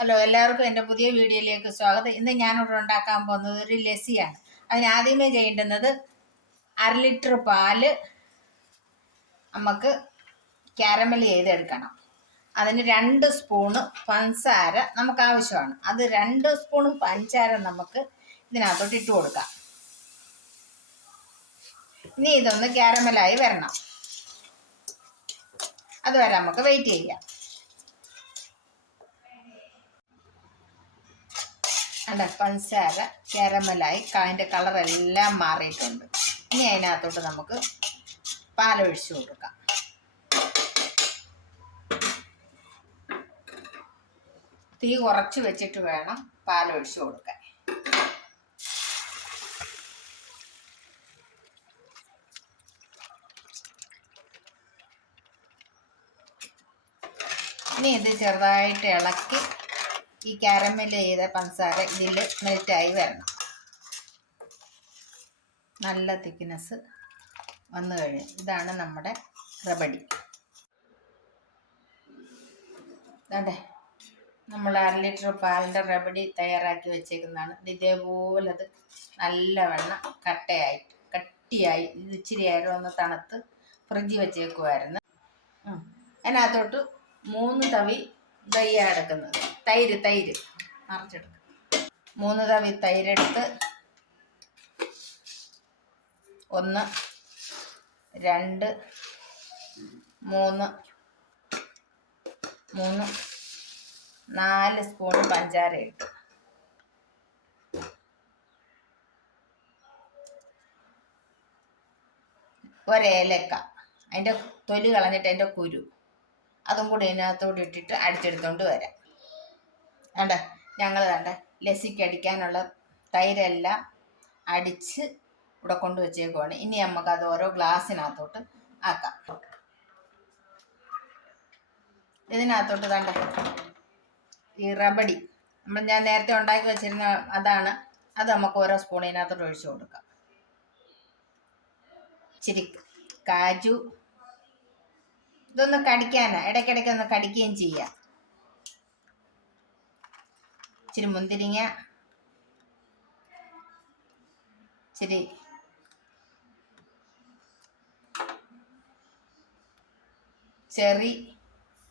Hello, എല്ലാവർക്കും എൻ്റെ പുതിയ വീഡിയോയിലേക്ക് സ്വാഗതം. ഇന്ന് ഞാനിവിടെ ഉണ്ടാക്കാൻ പോകുന്നത് ഒരു ലസ്സിയാണ്. അതിനാദ്യമേ ചെയ്യേണ്ടുന്നത് 1/2 ലിറ്റർ പാല് നമുക്ക് കാരമൽ ചെയ്തെടുക്കണം. അതിന് 2 സ്പൂണ് പഞ്ചസാര നമുക്ക് ആവശ്യമാണ്. അത് 2 സ്പൂൺ പഞ്ചസാര നമുക്ക് ഇതിനകത്തോട്ട് ഇട്ട് കൊടുക്കാം. ഇനി ഇതൊന്ന് കാരമലായി വരണം. അതുവരെ നമുക്ക് വെയിറ്റ് ചെയ്യാം. പഞ്ചസാര കാരമലായി അതിൻ്റെ കളറെല്ലാം മാറിയിട്ടുണ്ട്. ഇനി അതിനകത്തോട്ട് നമുക്ക് പാലൊഴിച്ച് കൊടുക്കാം. തീ കുറച്ച് വെച്ചിട്ട് വേണം പാലൊഴിച്ച് കൊടുക്കാൻ. ഇനി ഇത് ചെറുതായിട്ട് ഇളക്കി ഈ കാരമൽ ചെയ്ത പഞ്ചസാര ഇതിൽ മെൽറ്റായി വരണം. നല്ല തിക്നെസ് വന്നു കഴിഞ്ഞു. ഇതാണ് നമ്മുടെ റബഡി. അതെ, നമ്മൾ 1/2 ലിറ്റർ പാലിൻ്റെ റബഡി തയ്യാറാക്കി വെച്ചേക്കുന്നതാണ്. ഇതേപോലെ അത് നല്ലവണ്ണം കട്ടിയായി ഇത് ഇച്ചിരി നേരം ഒന്ന് തണുത്ത് ഫ്രിഡ്ജിൽ വെച്ചേക്കുമായിരുന്നു. അതിനകത്തോട്ട് 3 തവി ദയ്യ എടുക്കുന്നത് തൈര് നിറച്ചെടുക്കുക. 3 തവി തൈരെടുത്ത് 1 2 3 4 സ്പൂൺ പഞ്ചാര ഇട്ടു. ഒരേലക്ക, അതിൻ്റെ തൊലി കളഞ്ഞിട്ട് അതിൻ്റെ കുരു അതും കൂടി ഇതിനകത്തോട് ഇട്ടിട്ട് അടിച്ചെടുത്തോണ്ട് വരാം. ഞങ്ങൾ ലസ്സിക്ക് അടിക്കാനുള്ള തൈരെല്ലാം അടിച്ച് ഇവിടെ കൊണ്ട് വെച്ചേക്കുവാണ്. ഇനി നമുക്കത് ഓരോ ഗ്ലാസ്സിനകത്തോട്ട് ആക്കാം. ഇതിനകത്തോട്ട് ഈ റബഡി ഞാൻ നേരത്തെ ഉണ്ടാക്കി വെച്ചിരുന്ന അതാണ്. അത് നമുക്ക് ഓരോ സ്പൂണിനകത്തോട്ട് ഒഴിച്ചു കൊടുക്കാം. ഇച്ചിരി കാജു, ഇതൊന്ന് കടിക്കാനാണ്, ഇടയ്ക്കിടയ്ക്ക് ഒന്ന് കടിക്കുകയും ചെയ്യാം. ഇച്ചിരി മുന്തിരിങ്ങ, ഇച്ചിരി ചെറി,